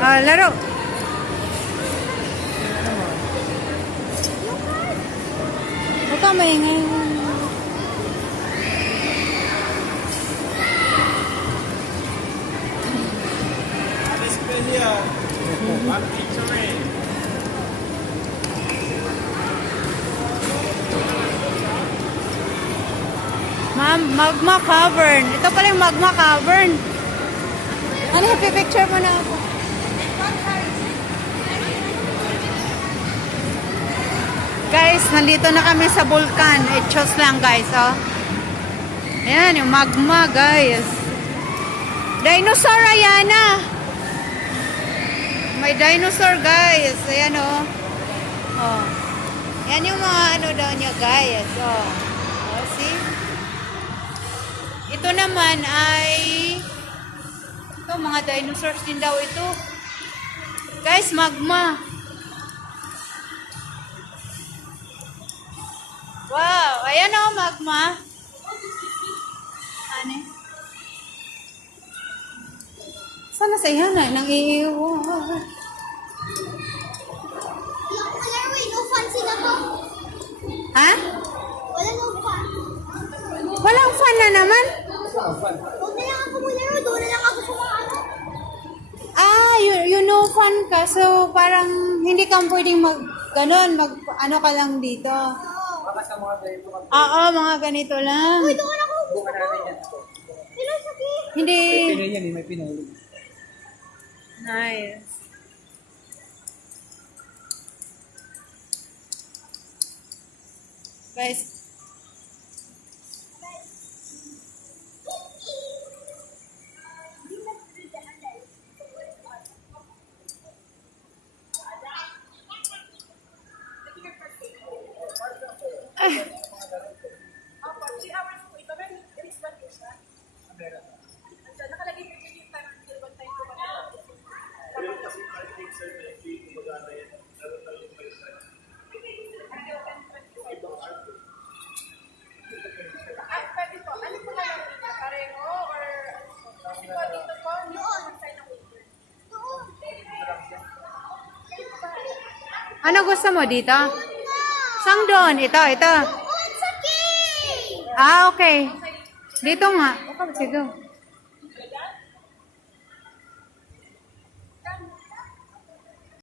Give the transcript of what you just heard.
Laro. Huwag ka maingay. Ma'am, magma cavern. Ito pala yung magma cavern. Ano, picture mo na ako. Guys, nandito na kami sa vulkan. Echos lang, guys, oh. Ayan, yung magma, guys. Dinosaur, ayan na. May dinosaur, guys. Ayan, oh. Oh. Yan yung mga ano daw niya, guys. Oh. Oh, see? Ito naman ay ito, mga dinosaurs din daw ito. Guys, magma. Wow, ayan o, magma. Ano? Sana sa iyan na, nang iiwo. No fun sila po. Ha? Wala no fun. Walang fun na naman. Huwag na lang ako maglaro. Doon na lang ako sa mga ano. You know fun ka. So, parang hindi ka pwedeng ganon, ano ka lang dito. Oo, mga ganito lang. Uy, doon ako. Sila sakit. Hindi. May Pinoy yan, may Pinoy. Nice. Guys, ano gusto mo dito? Saan doon? Ito. Doon sa cave. Okay. Dito nga. Sige.